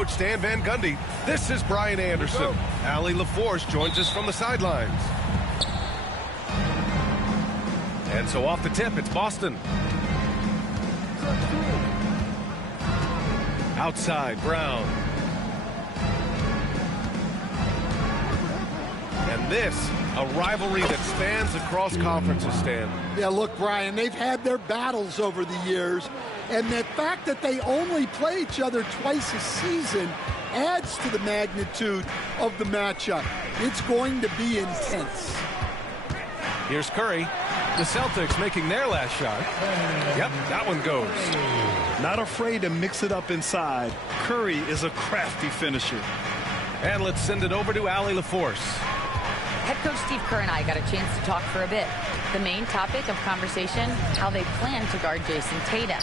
Coach Stan Van Gundy. This is Brian Anderson. Allie LaForce joins us from the sidelines. And so off the tip, it's Boston. Outside, Brown. And this, a rivalry that spans across conferences, Stan. Yeah, look, Brian, they've had their battles over the years, and the fact that they only play each other twice a season adds to the magnitude of the matchup. It's going to be intense. Here's Curry. The Celtics making their last shot. Yep, that one goes. Not afraid to mix it up inside. Curry is a crafty finisher. And let's send it over to Allie LaForce. Head coach Steve Kerr and I got a chance to talk for a bit. The main topic of conversation, how they plan to guard Jason Tatum.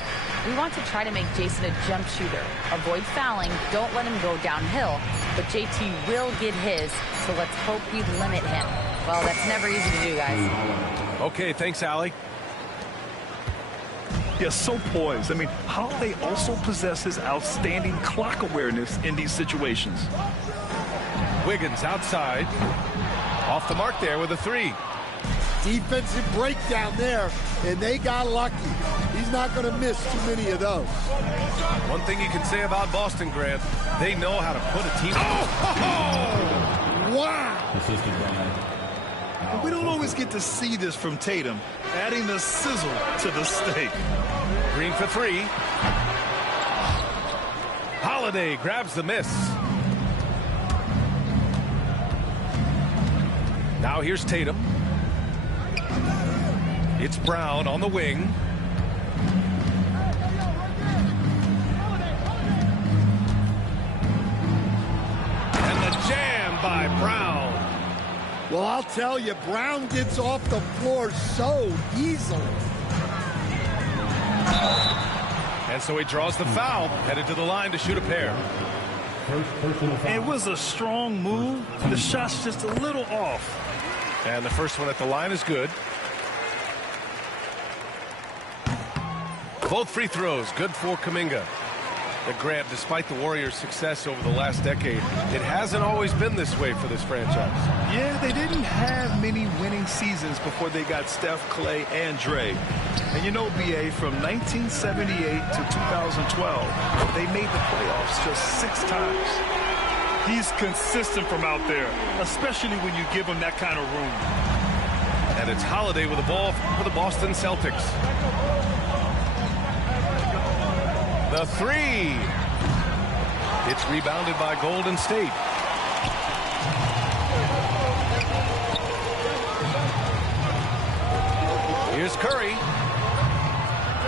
We want to try to make Jason a jump shooter. Avoid fouling, don't let him go downhill. But JT will get his, so let's hope we limit him. Well, that's never easy to do, guys. Okay, thanks, Allie. Yeah, so poised. I mean, Holiday also possesses outstanding clock awareness in these situations. Wiggins outside. Off the mark there with a three. Defensive breakdown there, and they got lucky. He's not going to miss too many of those. One thing you can say about Boston, Grant, they know how to put a team. Oh! Wow! But we don't always get to see this from Tatum, adding the sizzle to the steak. Green for three. Holiday grabs the miss. Now here's Tatum. It's Brown on the wing. And the jam by Brown. Well, I'll tell you, Brown gets off the floor so easily. And so he draws the foul, headed to the line to shoot a pair. It was a strong move. The shot's just a little off. And the first one at the line is good. Both free throws, good for Kuminga. Grant, despite the Warriors' success over the last decade, it hasn't always been this way for this franchise. Yeah, they didn't have many winning seasons before they got Steph, Clay, and Dre. And you know, B.A., from 1978 to 2012, they made the playoffs just 6 times. He's consistent from out there, especially when you give him that kind of room. And it's Holiday with the ball for the Boston Celtics. The three. It's rebounded by Golden State. Here's Curry.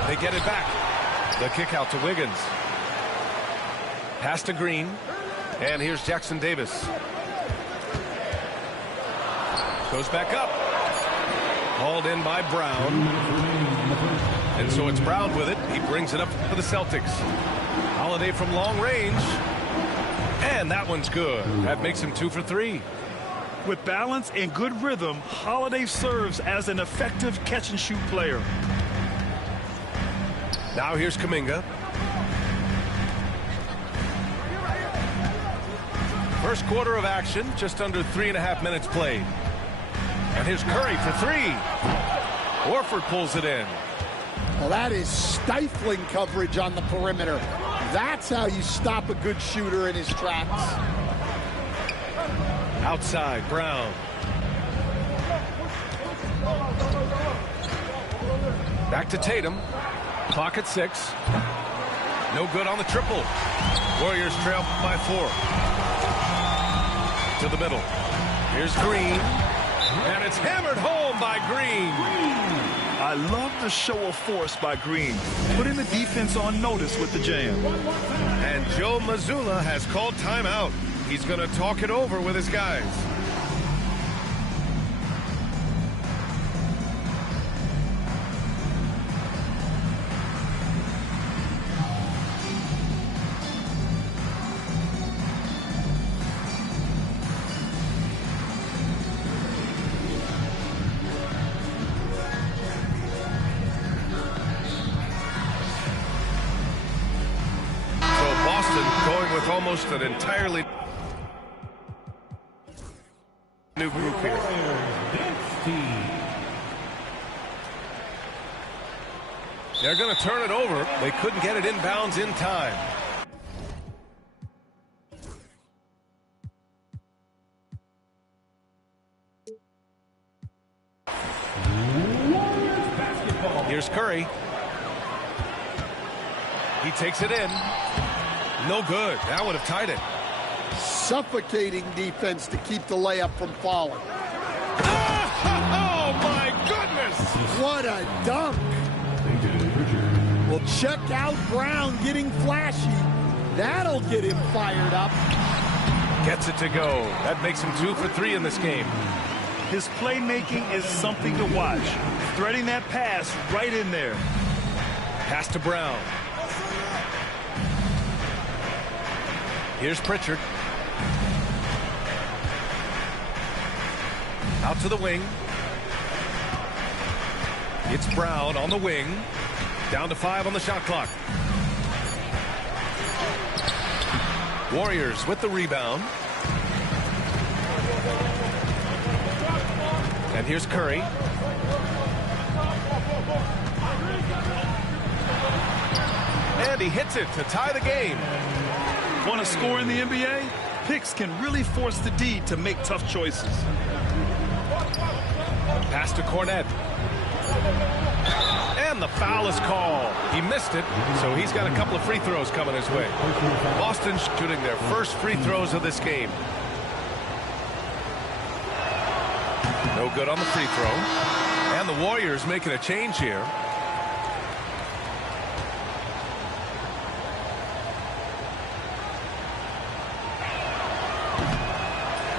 They get it back. The kick out to Wiggins. Pass to Green. And here's Jackson Davis. Goes back up. Hauled in by Brown. And so it's Brown with it. He brings it up for the Celtics. Holiday from long range. And that one's good. That makes him 2 for 3. With balance and good rhythm, Holiday serves as an effective catch-and-shoot player. Now here's Kuminga. First quarter of action, just under 3.5 minutes played. And here's Curry for 3. Horford pulls it in. Well, that is stifling coverage on the perimeter. That's how you stop a good shooter in his tracks. Outside, Brown. Back to Tatum. Clock at 6. No good on the triple. Warriors trail by 4. To the middle. Here's Green. And it's hammered home by Green. I love the show of force by Green, putting the defense on notice with the jam. And Joe Mazzulla has called timeout. He's going to talk it over with his guys. almost an entirely new group here. They're going to turn it over. They couldn't get it inbounds in time. Here's Curry. He takes it in. No good. That would have tied it. Suffocating defense to keep the layup from falling. Oh, my goodness! What a dunk. Well, check out Brown getting flashy. That'll get him fired up. Gets it to go. That makes him 2 for 3 in this game. His playmaking is something to watch. Threading that pass right in there. Pass to Brown. Here's Pritchard. Out to the wing. It's Brown on the wing. Down to 5 on the shot clock. Warriors with the rebound. And here's Curry. And he hits it to tie the game. Want to score in the NBA? Picks can really force the D to make tough choices. Pass to Cornette. And the foul is called. He missed it, so he's got a couple of free throws coming his way. Boston shooting their first free throws of this game. No good on the free throw. And the Warriors making a change here.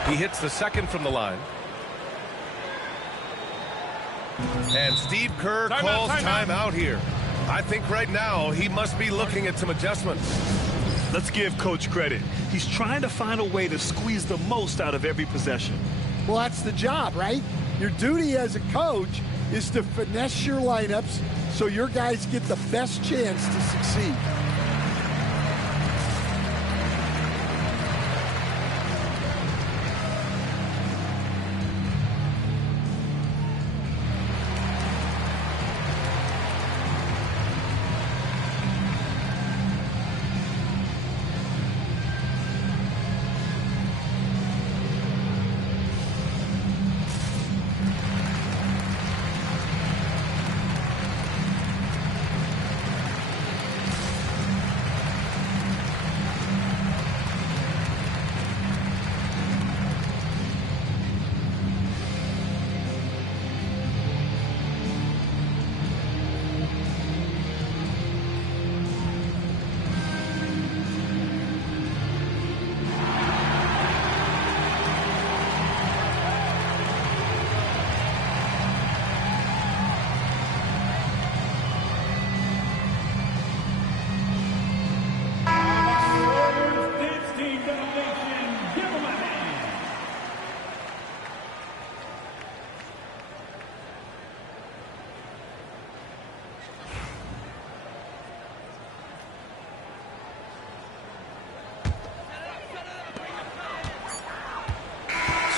He hits the second from the line. And Steve Kerr calls timeout here. I think right now he must be looking at some adjustments. Let's give Coach credit. He's trying to find a way to squeeze the most out of every possession. Well, that's the job, right? Your duty as a coach is to finesse your lineups so your guys get the best chance to succeed.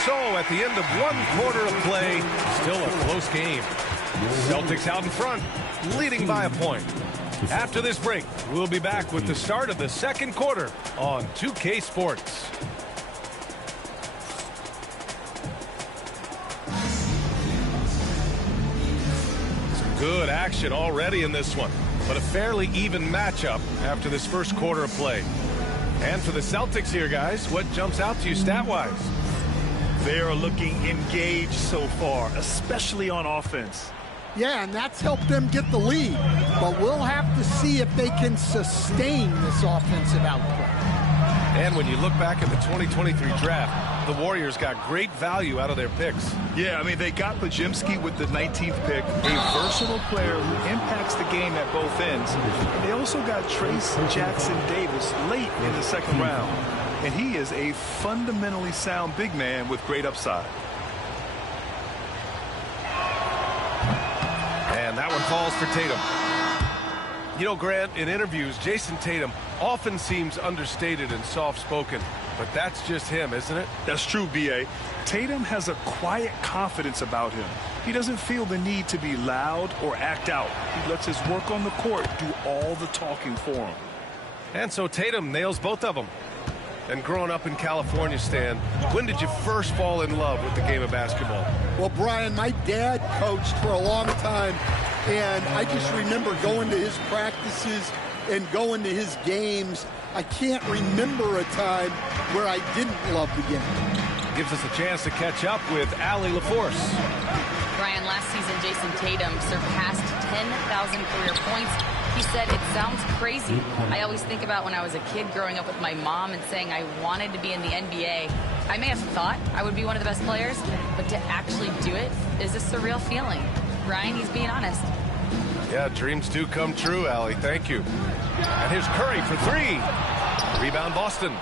So at the end of 1 quarter of play, still a close game. Celtics out in front, leading by a point. After this break, we'll be back with the start of the second quarter on 2K Sports. Some good action already in this one, but a fairly even matchup after this first quarter of play. And for the Celtics here, guys, what jumps out to you stat-wise? They are looking engaged so far, especially on offense. Yeah, and that's helped them get the lead. But we'll have to see if they can sustain this offensive output. And when you look back at the 2023 draft, the Warriors got great value out of their picks. Yeah, I mean, they got Podziemski with the 19th pick, a versatile player who impacts the game at both ends. And they also got Trace Jackson-Davis late in the second round. And he is a fundamentally sound big man with great upside. And that one falls for Tatum. You know, Grant, in interviews, Jason Tatum often seems understated and soft-spoken, but that's just him, isn't it? That's true, B.A. Tatum has a quiet confidence about him. He doesn't feel the need to be loud or act out. He lets his work on the court do all the talking for him. And so Tatum nails both of them. And growing up in California, Stan, when did you first fall in love with the game of basketball? Well, Brian, my dad coached for a long time, and I just remember going to his practices and going to his games. I can't remember a time where I didn't love the game. Gives us a chance to catch up with Allie LaForce. Brian, last season, Jason Tatum surpassed 10,000 career points. He said, "It sounds crazy. I always think about when I was a kid growing up with my mom and saying I wanted to be in the NBA. I may have thought I would be one of the best players, but to actually do it is a surreal feeling." Brian, he's being honest. Yeah, dreams do come true, Allie. Thank you. And here's Curry for three. Rebound, Boston.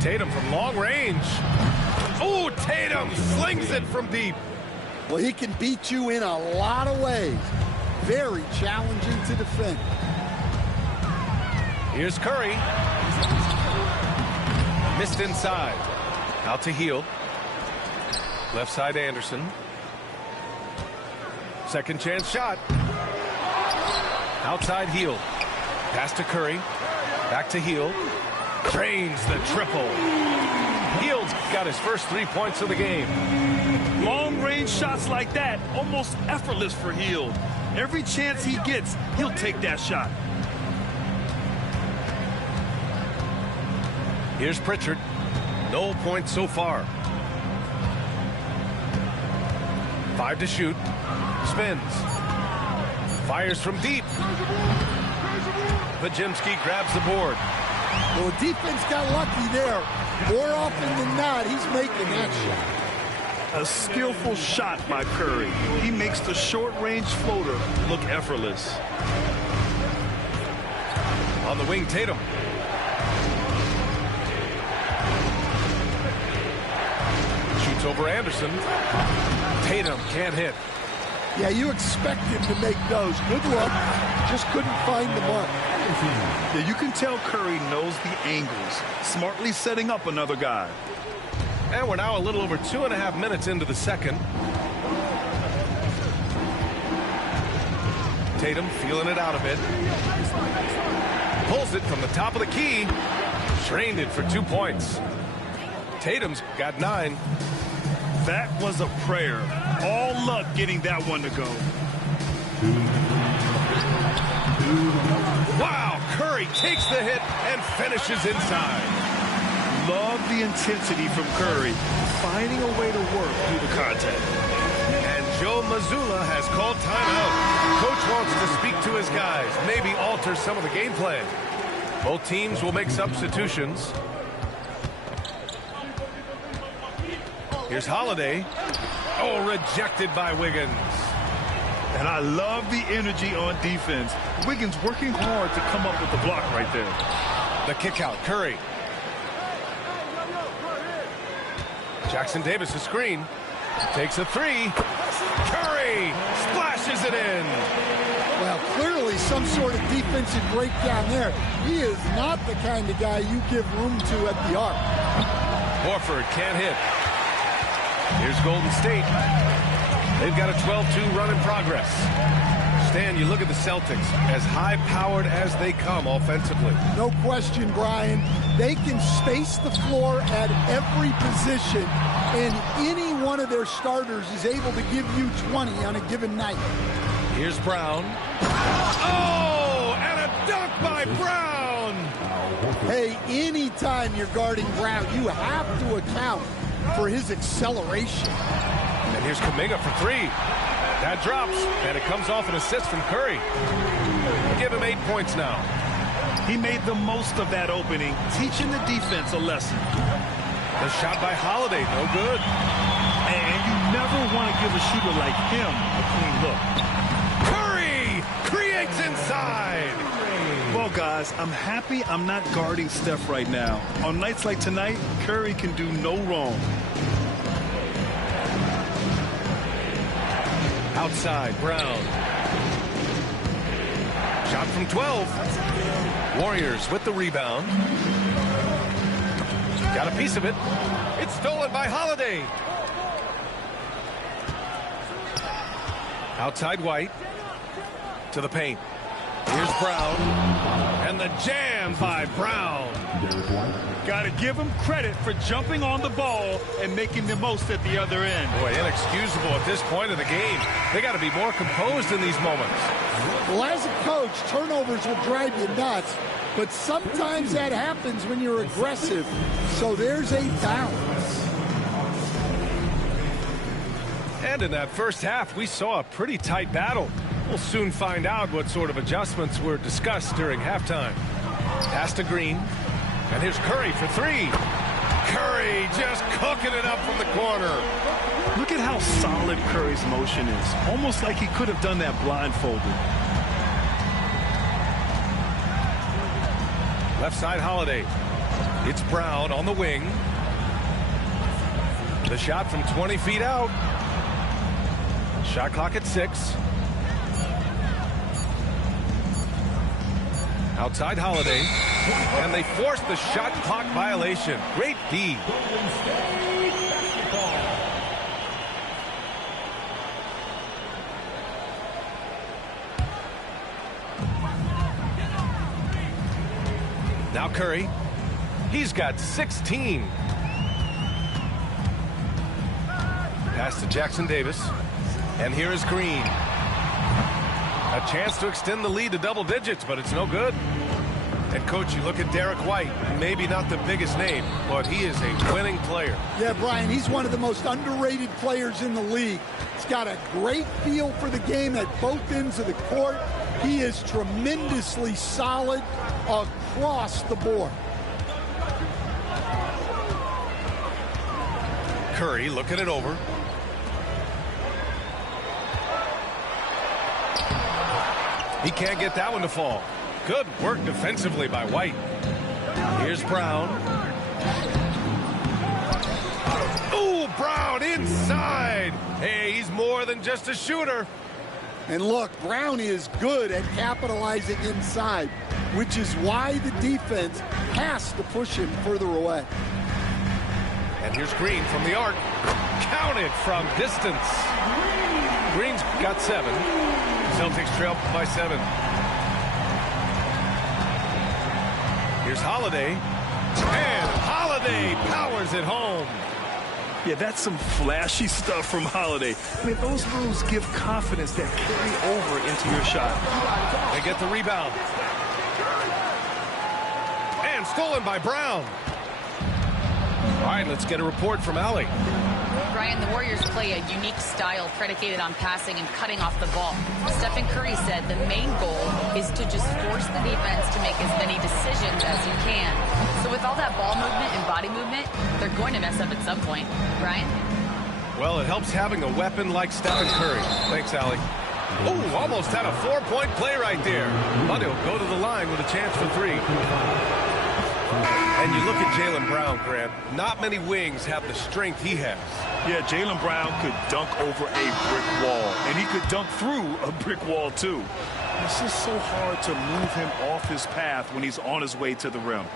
Tatum from long range. Oh, Tatum slings it from deep. Well, he can beat you in a lot of ways. Very challenging to defend. Here's Curry. Missed inside. Out to Hield. Left side Anderson. Second chance shot. Outside Hield. Pass to Curry. Back to Hield. Drains the triple. Hield's got his first 3 points of the game. Long-range shots like that, almost effortless for Hield. Every chance he gets, he'll take that shot. Here's Pritchard. No points so far. 5 to shoot. Spins. Fires from deep. Podziemski grabs the board. Well, the defense got lucky there. More often than not, he's making that shot. A skillful shot by Curry. He makes the short-range floater look effortless. On the wing, Tatum. Shoots over Anderson. Tatum can't hit. Yeah, you expect him to make those. Good luck. Just couldn't find the mark. Yeah, you can tell Curry knows the angles, smartly setting up another guy. And we're now a little over 2.5 minutes into the second. Tatum feeling it out a bit. Pulls it from the top of the key. Drained it for 2 points. Tatum's got 9. That was a prayer. All luck getting that one to go. Wow, Curry takes the hit and finishes inside. Love the intensity from Curry, finding a way to work through the contact. And Joe Mazzulla has called timeout. Coach wants to speak to his guys, maybe alter some of the game plan. Both teams will make substitutions. Here's Holiday. Oh, rejected by Wiggins. And I love the energy on defense. Wiggins working hard to come up with the block right there. The kick out, Curry. Jackson Davis, a screen. Takes a three. Curry splashes it in. Well, clearly some sort of defensive breakdown there. He is not the kind of guy you give room to at the arc. Horford can't hit. Here's Golden State. They've got a 12-2 run in progress. Stan, you look at the Celtics, as high-powered as they come offensively. No question, Brian. They can space the floor at every position, and any one of their starters is able to give you 20 on a given night. Here's Brown. Oh, and a dunk by Brown! Hey, anytime you're guarding Brown, you have to account for his acceleration. And here's Kuminga for three. That drops, and it comes off an assist from Curry. Give him 8 points now. He made the most of that opening, teaching the defense a lesson. The shot by Holiday, no good. And you never want to give a shooter like him a clean look. Curry creates inside. Well, guys, I'm happy I'm not guarding Steph right now. On nights like tonight, Curry can do no wrong. Outside, Brown. Shot from 12. Warriors with the rebound. Got a piece of it. It's stolen by Holiday. Outside White. To the paint. Here's Brown. And the jam by Brown. Got to give him credit for jumping on the ball and making the most at the other end. Boy, inexcusable at this point of the game. They got to be more composed in these moments. Well, as a coach, turnovers will drive you nuts, but sometimes that happens when you're aggressive. So there's a balance. And in that first half, we saw a pretty tight battle. We'll soon find out what sort of adjustments were discussed during halftime. Pass to Green. And here's Curry for three. Curry just cooking it up from the corner. Look at how solid Curry's motion is. Almost like he could have done that blindfolded. Left side Holiday. It's Brown on the wing. The shot from 20 feet out. Shot clock at 6. Outside Holiday. And they force the shot clock violation. Great D. Now Curry. He's got 16. Pass to Jackson Davis. And here is Green. A chance to extend the lead to double digits, but it's no good. And, Coach, you look at Derek White, maybe not the biggest name, but he is a winning player. Yeah, Brian, he's one of the most underrated players in the league. He's got a great feel for the game at both ends of the court. He is tremendously solid across the board. Curry looking it over. He can't get that one to fall. Good work defensively by White. Here's Brown. Ooh, Brown inside. Hey, he's more than just a shooter. And look, Brown is good at capitalizing inside, which is why the defense has to push him further away. And here's Green from the arc. Counted from distance. Green's got 7. Celtics trail by 7. Here's Holiday. And Holiday powers it home. Yeah, that's some flashy stuff from Holiday. I mean, those moves give confidence that carry over into your shot. They get the rebound. And stolen by Brown. All right, let's get a report from Allie. Brian, the Warriors play a unique style predicated on passing and cutting off the ball. Stephen Curry said the main goal is to just force the defense to make as many decisions as you can. So with all that ball movement and body movement, they're going to mess up at some point. Brian? Well, it helps having a weapon like Stephen Curry. Thanks, Allie. Ooh, almost had a 4-point play right there. But he'll go to the line with a chance for 3. And you look at Jaylen Brown, Grant. Not many wings have the strength he has. Yeah, Jaylen Brown could dunk over a brick wall, and he could dunk through a brick wall, too. It's just so hard to move him off his path when he's on his way to the rim.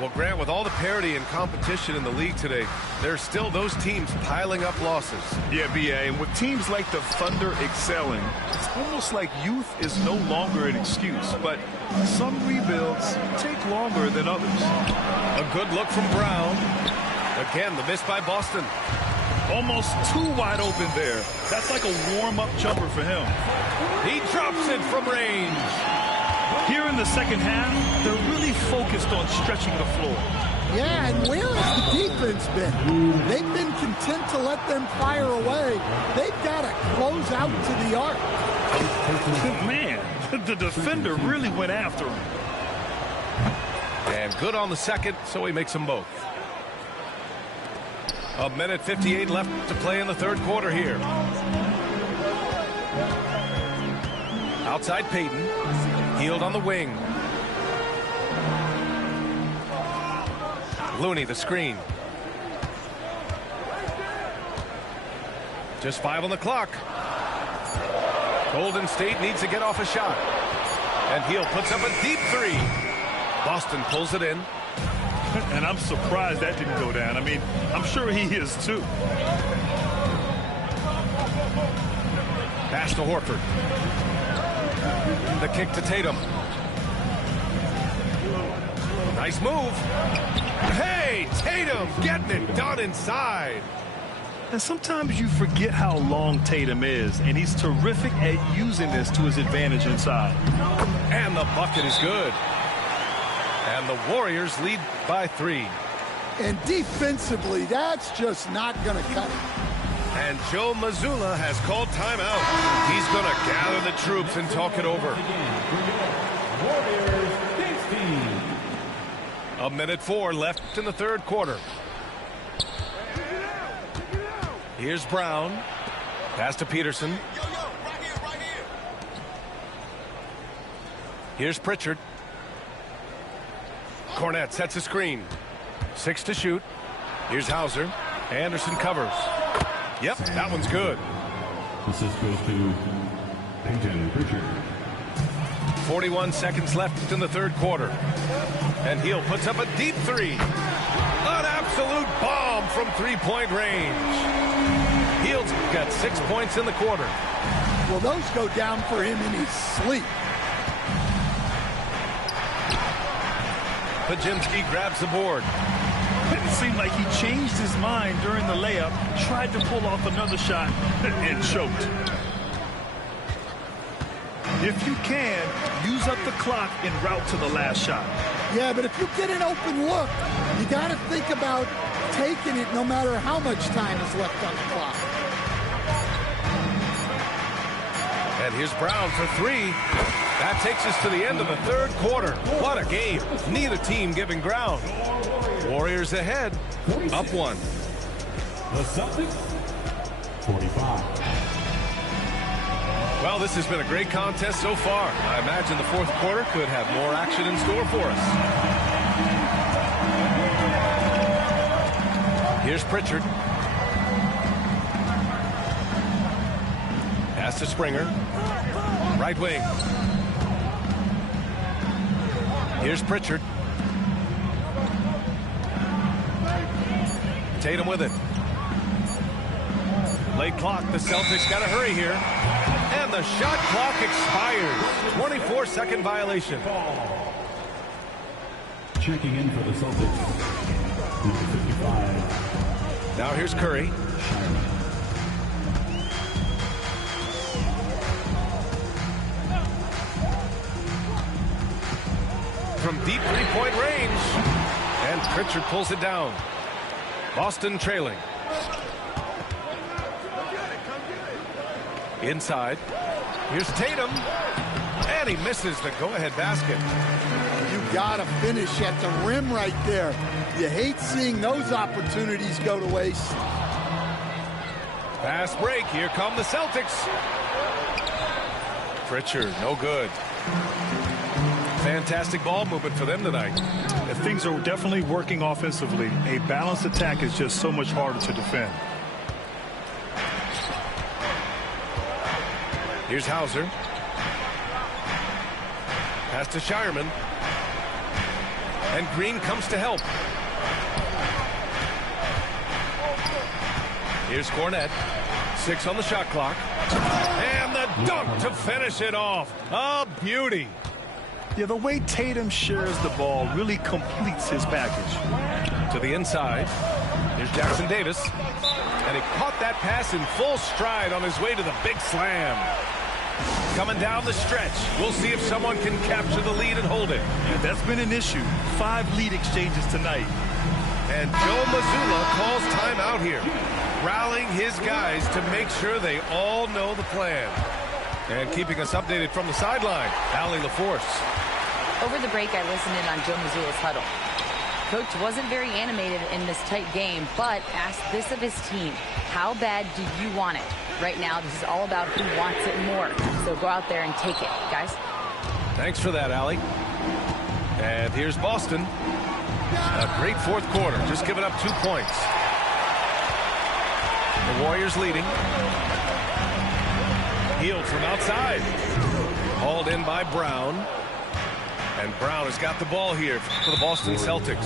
Well, Grant, with all the parity and competition in the league today, there's still those teams piling up losses. Yeah, B.A., and with teams like the Thunder excelling, it's almost like youth is no longer an excuse. But some rebuilds take longer than others. A good look from Brown. Again, the miss by Boston. Almost too wide open there. That's like a warm-up jumper for him. He drops it from range. Here in the second half, they're really focused on stretching the floor. Yeah, and where has the defense been? They've been content to let them fire away. They've got to close out to the arc. Man, the defender really went after him. And good on the second, so he makes them both. 1:58 left to play in the third quarter here. Outside Payton. Healed on the wing. Looney, the screen. Just 5 on the clock. Golden State needs to get off a shot. And Hield puts up a deep three. Boston pulls it in. And I'm surprised that didn't go down. I mean, I'm sure he is too. Pass to Horford. The kick to Tatum. Nice move. Hey, Tatum getting it done inside. And sometimes you forget how long Tatum is, and he's terrific at using this to his advantage inside. And the bucket is good. And the Warriors lead by 3. And defensively, that's just not going to cut it. And Joe Mazzulla has called timeout. He's going to gather the troops and talk it over. A minute 4 left in the third quarter. Here's Brown. Pass to Peterson. Here's Pritchard. Cornette sets a screen. 6 to shoot. Here's Hauser. Anderson covers. Yep, that one's good. Assist goes to Peyton Pritchard. 41 seconds left in the third quarter. And Hield puts up a deep three. An absolute bomb from three-point range. Hield's got 6 points in the quarter. Well, those go down for him in his sleep. Podziemski grabs the board. It seemed like he changed his mind during the layup, tried to pull off another shot, and choked. If you can, use up the clock en route to the last shot. Yeah, but if you get an open look, you got to think about taking it no matter how much time is left on the clock. And here's Brown for 3. That takes us to the end of the third quarter. What a game. Neither team giving ground. Warriors ahead, up 1. The Celtics, 45. Well, this has been a great contest so far. I imagine the fourth quarter could have more action in store for us. Here's Pritchard. Pass to Springer. Right wing. Here's Pritchard. Tatum with it. Late clock. The Celtics got to hurry here. And the shot clock expires. 24-second violation. Checking in for the Celtics, number 55. Now here's Curry. From deep three-point range. And Pritchard pulls it down. Boston trailing. Inside. Here's Tatum. And he misses the go-ahead basket. You got to finish at the rim right there. You hate seeing those opportunities go to waste. Fast break. Here come the Celtics. Pritchard, no good. Fantastic ball movement for them tonight. Things are definitely working offensively. A balanced attack is just so much harder to defend. Here's Hauser. Pass to Shireman. And Green comes to help. Here's Cornette. 6 on the shot clock. And the dunk to finish it off. A beauty. Yeah, the way Tatum shares the ball really completes his package. To the inside. Here's Jackson Davis. And he caught that pass in full stride on his way to the big slam. Coming down the stretch. We'll see if someone can capture the lead and hold it. Yeah, that's been an issue. 5 lead exchanges tonight. And Joe Mazzulla calls timeout here, rallying his guys to make sure they all know the plan. And keeping us updated from the sideline, Allie LaForce. Over the break, I listened in on Joe Mazzulla's huddle. Coach wasn't very animated in this tight game, but asked this of his team. How bad do you want it? Right now, this is all about who wants it more. So go out there and take it, guys. Thanks for that, Allie. And here's Boston. A great fourth quarter, just giving up 2 points. The Warriors leading. Hield from outside. Hauled in by Brown. And Brown has got the ball here for the Boston Celtics.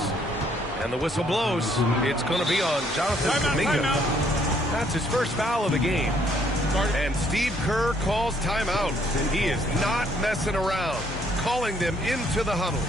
And the whistle blows. It's going to be on Jonathan Kuminga. That's his first foul of the game. And Steve Kerr calls timeout. He is not messing around, calling them into the huddle.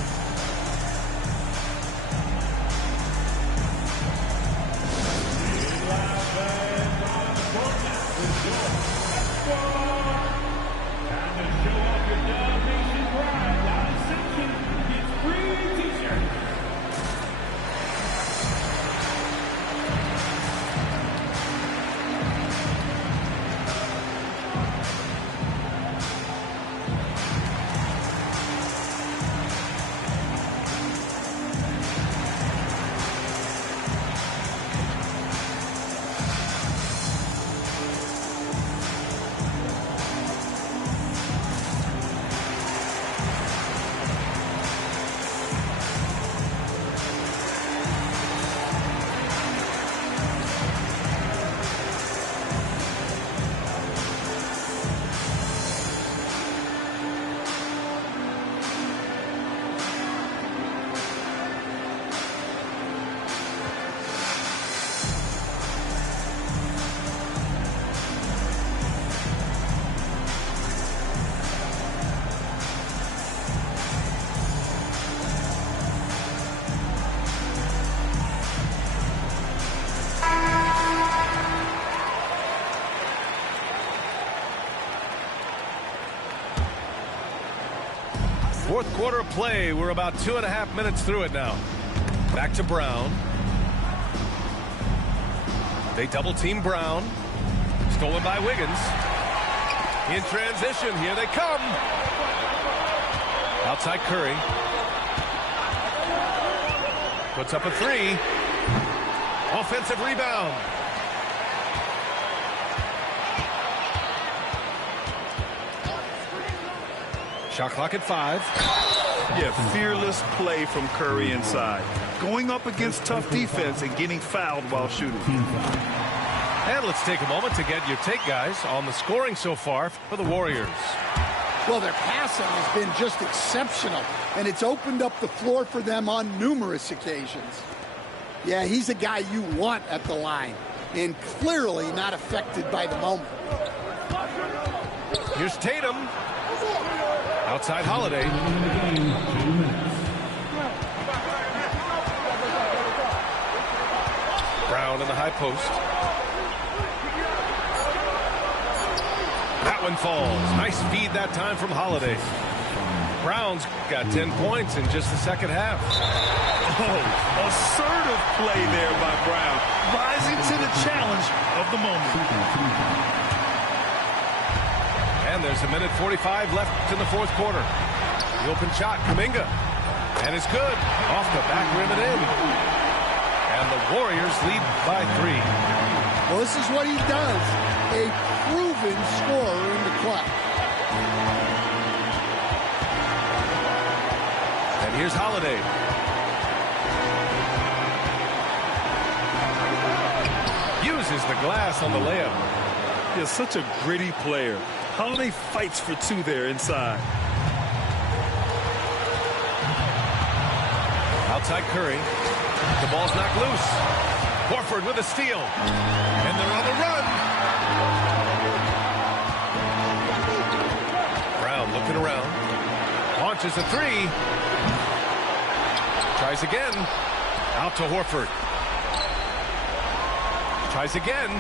Fourth quarter of play. We're about 2.5 minutes through it now. Back to Brown. They double team Brown. Stolen by Wiggins. In transition. Here they come. Outside Curry. Puts up a three. Offensive rebound. Shot clock at 5. Yeah, fearless play from Curry inside. Going up against tough defense and getting fouled while shooting. And let's take a moment to get your take, guys, on the scoring so far for the Warriors. Well, their passing has been just exceptional, and it's opened up the floor for them on numerous occasions. Yeah, he's a guy you want at the line, and clearly not affected by the moment. Here's Tatum. Outside Holiday. Brown in the high post. That one falls. Nice feed that time from Holiday. Brown's got 10 points in just the second half. Oh, assertive play there by Brown. Rising to the challenge of the moment. And there's 1:45 left in the fourth quarter. The open shot, Kuminga. And it's good. Off the back rim and in. And the Warriors lead by 3. Well, this is what he does. A proven scorer in the clutch. And here's Holiday. Uses the glass on the layup. He's such a gritty player. Holiday fights for 2 there inside. Outside Curry. The ball's knocked loose. Horford with a steal. And they're on the run. Brown looking around. Launches a 3. Tries again. Out to Horford. Tries again.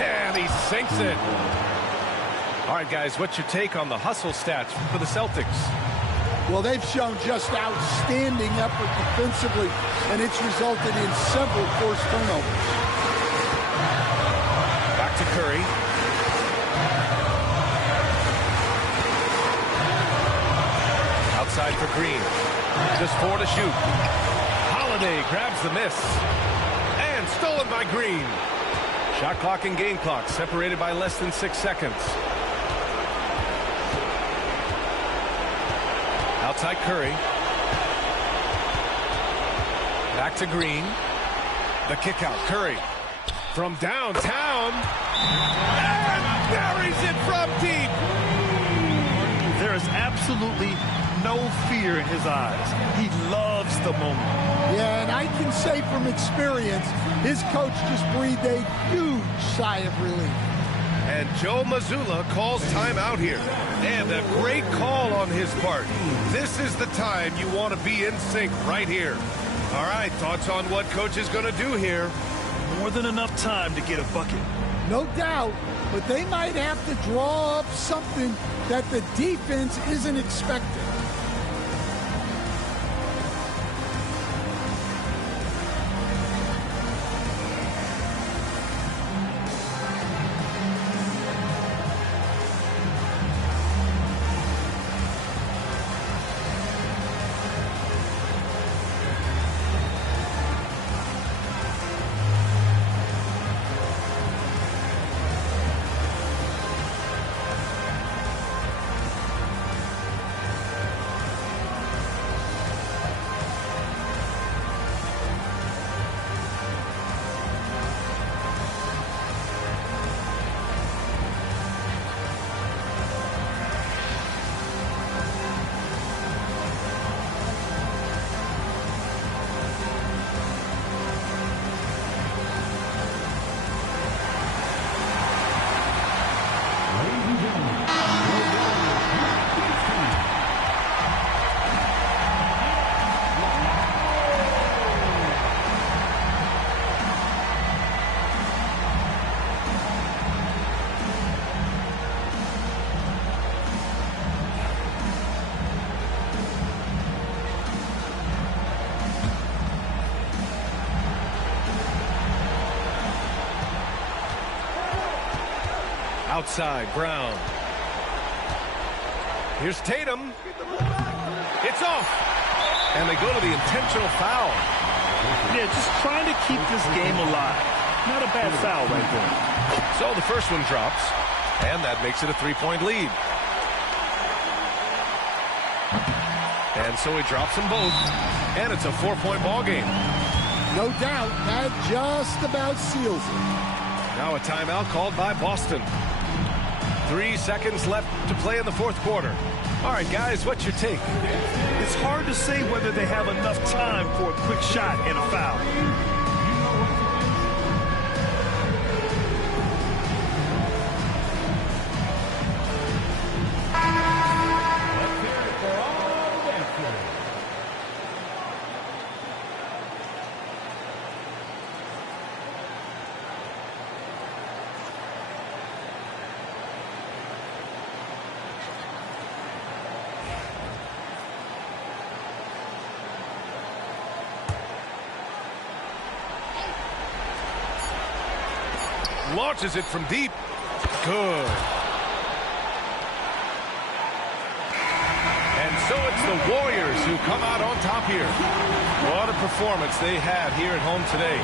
And he sinks it. All right, guys, what's your take on the hustle stats for the Celtics? Well, they've shown just outstanding effort defensively, and it's resulted in several forced turnovers. Back to Curry. Outside for Green. Just 4 to shoot. Holiday grabs the miss. And stolen by Green. Shot clock and game clock separated by less than 6 seconds. Outside Curry. Back to Green. The kick out. Curry from downtown. And buries it from deep. There's absolutely no fear in his eyes. He loves the moment. Yeah, and I can say from experience, his coach just breathed a huge sigh of relief. And Joe Mazzulla calls timeout here. And a great call on his part. This is the time you want to be in sync right here. All right, thoughts on what coach is going to do here? More than enough time to get a bucket. No doubt, but they might have to draw up something that the defense isn't expecting. Outside, Brown. Here's Tatum. It's off. And they go to the intentional foul. Yeah, just trying to keep this game alive. Not a bad foul right there. So the first one drops, and that makes it a three-point lead. And so he drops them both, and it's a four-point ball game. No doubt, that just about seals it. Now a timeout called by Boston. 3 seconds left to play in the fourth quarter. All right, guys, what's your take? It's hard to say whether they have enough time for a quick shot and a foul. Launches it from deep. Good. And so it's the Warriors who come out on top here. What a performance they had here at home today.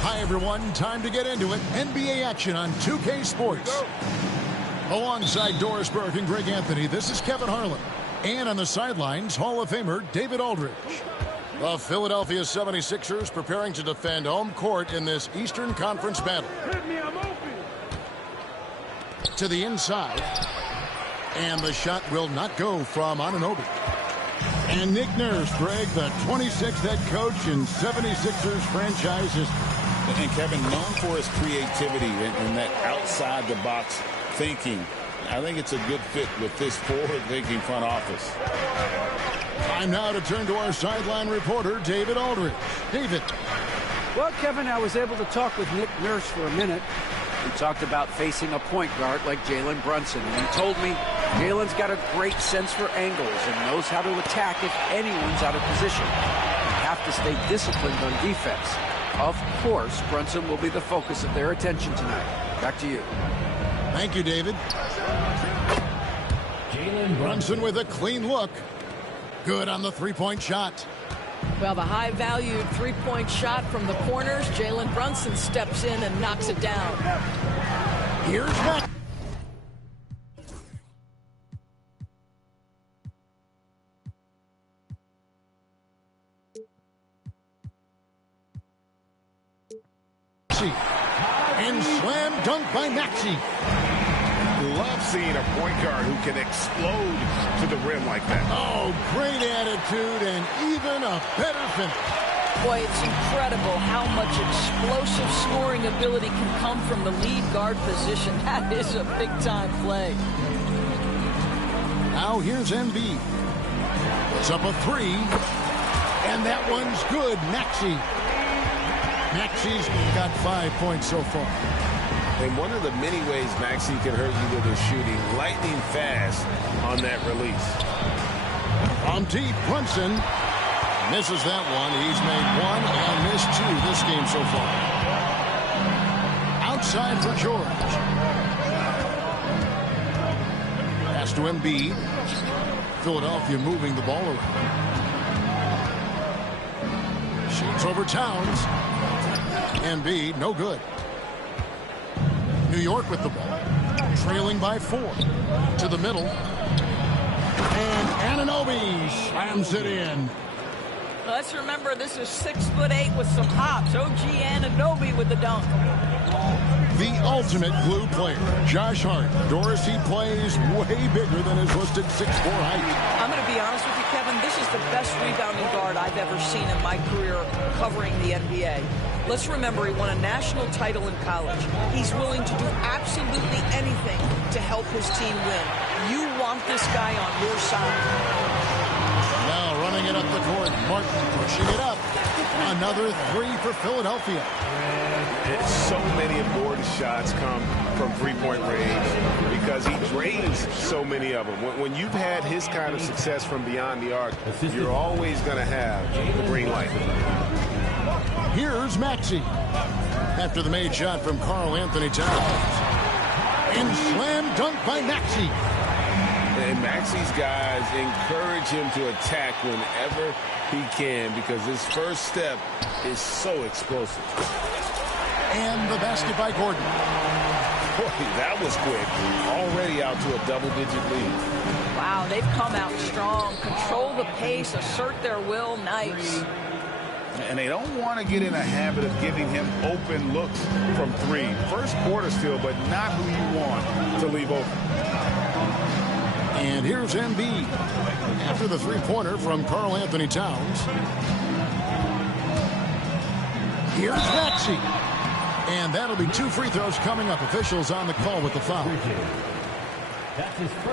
Hi, everyone. Time to get into it. NBA action on 2K Sports. Alongside Doris Burke and Greg Anthony, this is Kevin Harlan. And on the sidelines, Hall of Famer David Aldridge. The Philadelphia 76ers preparing to defend home court in this Eastern Conference battle. To the inside. And the shot will not go from Anunoby. And Nick Nurse, Greg, the 26th head coach in 76ers franchise history. And Kevin, known for his creativity and that outside-the-box thinking. I think it's a good fit with this forward-thinking front office. Time now to turn to our sideline reporter, David Aldridge. David. Well, Kevin, I was able to talk with Nick Nurse for a minute. We talked about facing a point guard like Jalen Brunson. And he told me Jalen's got a great sense for angles and knows how to attack if anyone's out of position. You have to stay disciplined on defense. Of course, Brunson will be the focus of their attention tonight. Back to you. Thank you, David. Jalen Brunson with a clean look. Good on the three-point shot. Well, the high-valued three-point shot from the corners. Jalen Brunson steps in and knocks it down. Here's Matt. And slam dunk by Maxey. Love seeing a point guard who can explode to the rim like that. Oh, great attitude and even a better finish. Boy, it's incredible how much explosive scoring ability can come from the lead guard position. That is a big-time play. Now here's Embiid. It's up a three. And that one's good. Maxey. Maxey's got 5 points so far. And one of the many ways Maxey can hurt you with his shooting, lightning fast on that release. From deep, Brunson misses that one. He's made one and missed two this game so far. Outside for George. Pass to Embiid. Philadelphia moving the ball around. Shoots over Towns. Embiid, no good. New York with the ball. Trailing by 4. To the middle. And Anunoby slams it in. Let's remember this is 6'8" with some hops. OG Anunoby with the dunk. The ultimate glue player, Josh Hart. Doris, he plays way bigger than his listed 6'4" height. I'm going to be honest with you, Kevin. This is the best rebounding guard I've ever seen in my career covering the NBA. Let's remember he won a national title in college. He's willing to do absolutely anything to help his team win. You want this guy on your side. Now running it up the court. Martin pushing it up. Another three for Philadelphia. So many of Gordon's shots come from three-point range because he drains so many of them. When you've had his kind of success from beyond the arc, you're always going to have the green light. Here's Maxey. After the made shot from Karl Anthony Towns. And slam dunk by Maxey. And Maxey's guys encourage him to attack whenever he can because his first step is so explosive. And the basket by Gordon. Boy, that was quick. Already out to a double-digit lead. Wow, they've come out strong. Control the pace, assert their will. Nice. And they don't want to get in a habit of giving him open looks from three. First quarter still, but not who you want to leave open. And here's Embiid. After the three-pointer from Karl Anthony Towns. Here's Maxey. And that'll be 2 free throws coming up. Officials on the call with the foul.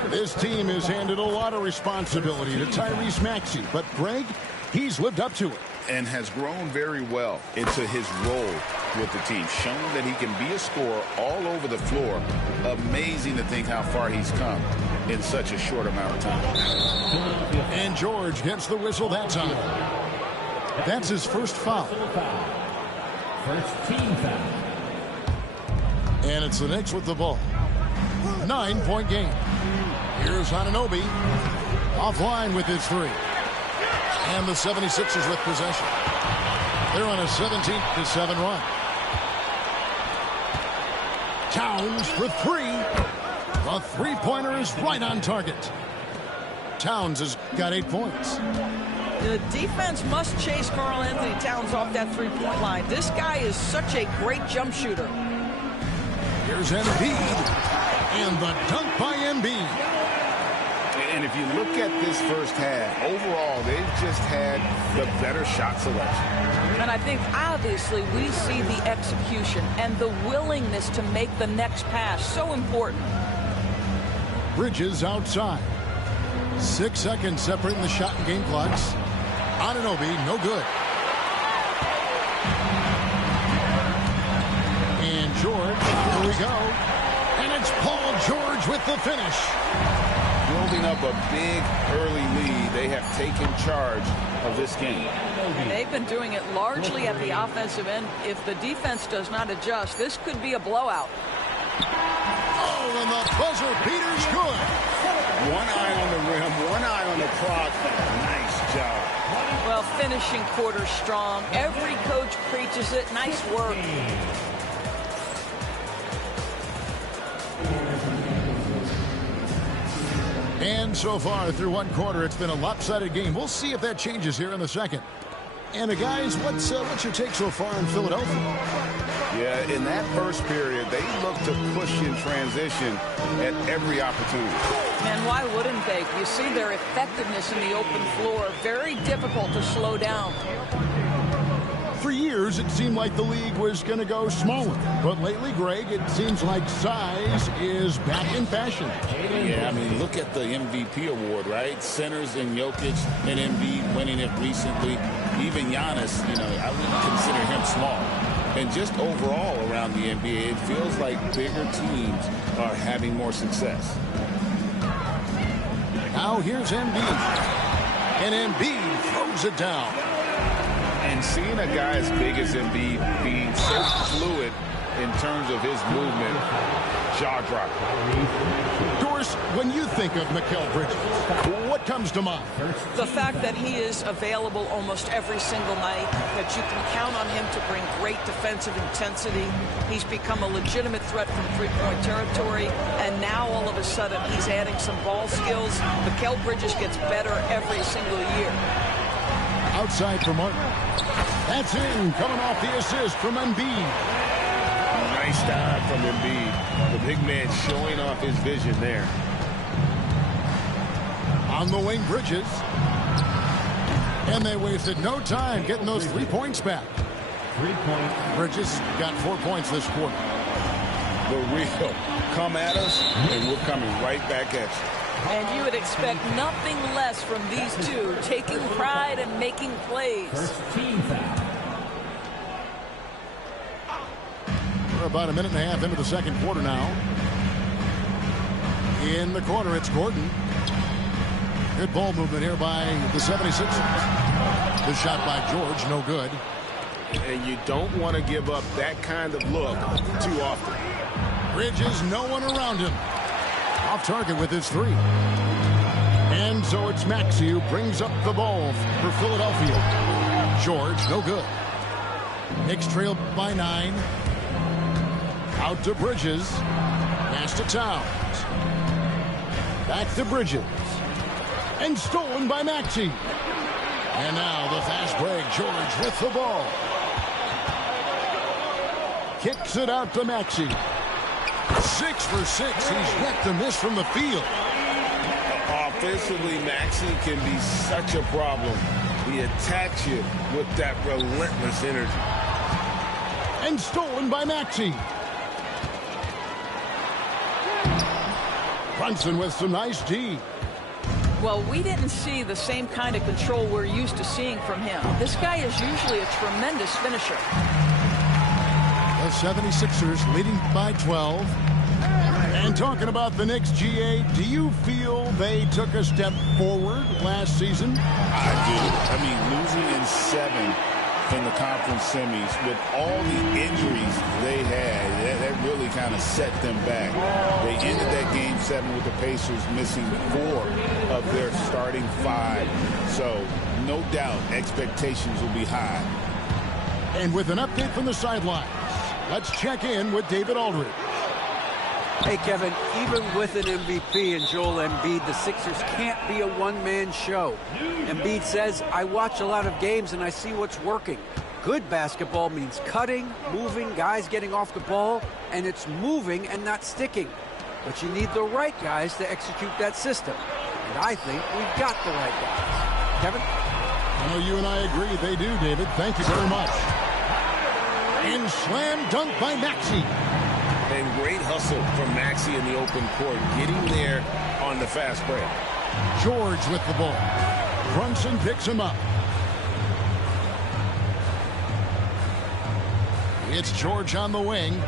This team has handed a lot of responsibility to Tyrese Maxey, but Greg, he's lived up to it. And has grown very well into his role with the team, shown that he can be a scorer all over the floor. Amazing to think how far he's come in such a short amount of time. And George gets the whistle that time. That's his first foul. First team foul. And it's the Knicks with the ball. 9-point game. Here's Anunoby. Offline with his 3. And the 76ers with possession. They're on a 17-7 run. Towns for 3. The three-pointer is right on target. Towns has got 8 points. The defense must chase Karl-Anthony Towns off that three-point line. This guy is such a great jump shooter. Here's Embiid. And the dunk by Embiid. And if you look at this first half, overall, they've just had the better shot selection. And I think, obviously, we see the execution and the willingness to make the next pass so important. Bridges outside. 6 seconds separating the shot and game clocks. Anunoby, no good. And George, here we go. And it's Paul George with the finish. Building up a big early lead. They have taken charge of this game. They've been doing it largely at the offensive end. If the defense does not adjust, this could be a blowout. Oh, and the buzzer beater's good. One eye on the rim, one eye on the clock. Nice job. Well, finishing quarter strong. Every coach preaches it. Nice work. And so far through one quarter, it's been a lopsided game. We'll see if that changes here in the second. And guys, what's your take so far in Philadelphia? Yeah, in that first period, they looked to push in transition at every opportunity. And why wouldn't they? You see their effectiveness in the open floor. Very difficult to slow down. For years, it seemed like the league was going to go smaller. But lately, Greg, it seems like size is back in fashion. Yeah, I mean, look at the MVP award, right? Centers and Jokic and Embiid winning it recently. Even Giannis, I wouldn't consider him small. And just overall around the NBA, it feels like bigger teams are having more success. Now here's Embiid. And Embiid throws it down. And seeing a guy as big as Embiid being so fluid in terms of his movement, jaw-dropping. Doris, when you think of Mikal Bridges, what comes to mind? The fact that he is available almost every single night, that you can count on him to bring great defensive intensity. He's become a legitimate threat from three-point territory, and now all of a sudden he's adding some ball skills. Mikal Bridges gets better every single year. Outside for Martin. That's in, coming off the assist from Embiid. Nice dive from Embiid. The big man showing off his vision there. On the wing, Bridges. And they wasted no time getting those 3 points back. 3 points. Bridges got 4 points this quarter. The real come at us, and we're coming right back at you. And you would expect nothing less from these two, taking pride and making plays. First team foul. We're about a minute and a half into the second quarter now. In the corner, it's Gordon. Good ball movement here by the 76ers. The shot by George, no good. And you don't want to give up that kind of look too often. Bridges, no one around him. Off target with his 3. And so it's Maxey who brings up the ball for Philadelphia. George, no good. Knicks trail by 9. Out to Bridges. Pass to Towns. Back to Bridges. And stolen by Maxey. And now the fast break. George with the ball. Kicks it out to Maxey. 6 for 6. He's yet to miss from the field. Offensively, Maxey can be such a problem. He attacks you with that relentless energy. And stolen by Maxey. Brunson with some nice D. Well, we didn't see the same kind of control we're used to seeing from him. This guy is usually a tremendous finisher. The 76ers leading by 12. And talking about the Knicks, GA, do you feel they took a step forward last season? I do. I mean, losing in 7 in the conference semis with all the injuries they had, that really kind of set them back. They ended that game 7 with the Pacers missing 4 of their starting 5. So no doubt expectations will be high. And with an update from the sidelines, let's check in with David Aldridge. Hey, Kevin, even with an MVP and Joel Embiid, the Sixers can't be a one-man show. Embiid says, I watch a lot of games and I see what's working. Good basketball means cutting, moving, guys getting off the ball, and it's moving and not sticking. But you need the right guys to execute that system. And I think we've got the right guys. Kevin? I know you and I agree they do, David. Thank you very much. And slam dunk by Maxey. And great hustle from Maxey in the open court, getting there on the fast break. George with the ball. Brunson picks him up. It's George on the wing.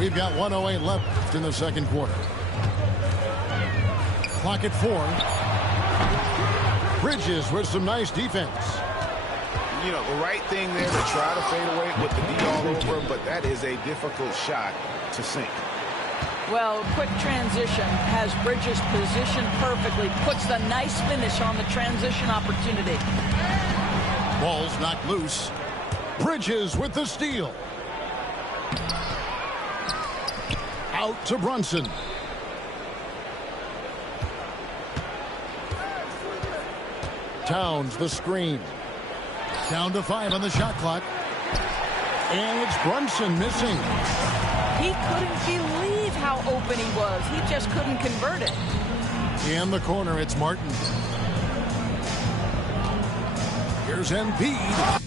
We've got 1:08 left in the second quarter. Clock at 4. Bridges with some nice defense. You know, the right thing there to try to fade away with the D all over him, but that is a difficult shot to sink. Well, quick transition has Bridges positioned perfectly, puts the nice finish on the transition opportunity. Ball's knocked loose. Bridges with the steal. Out to Brunson. Towns the screen. Down to 5 on the shot clock. And it's Brunson missing. He couldn't believe how open he was. He just couldn't convert it. In the corner, it's Martin. Here's Embiid.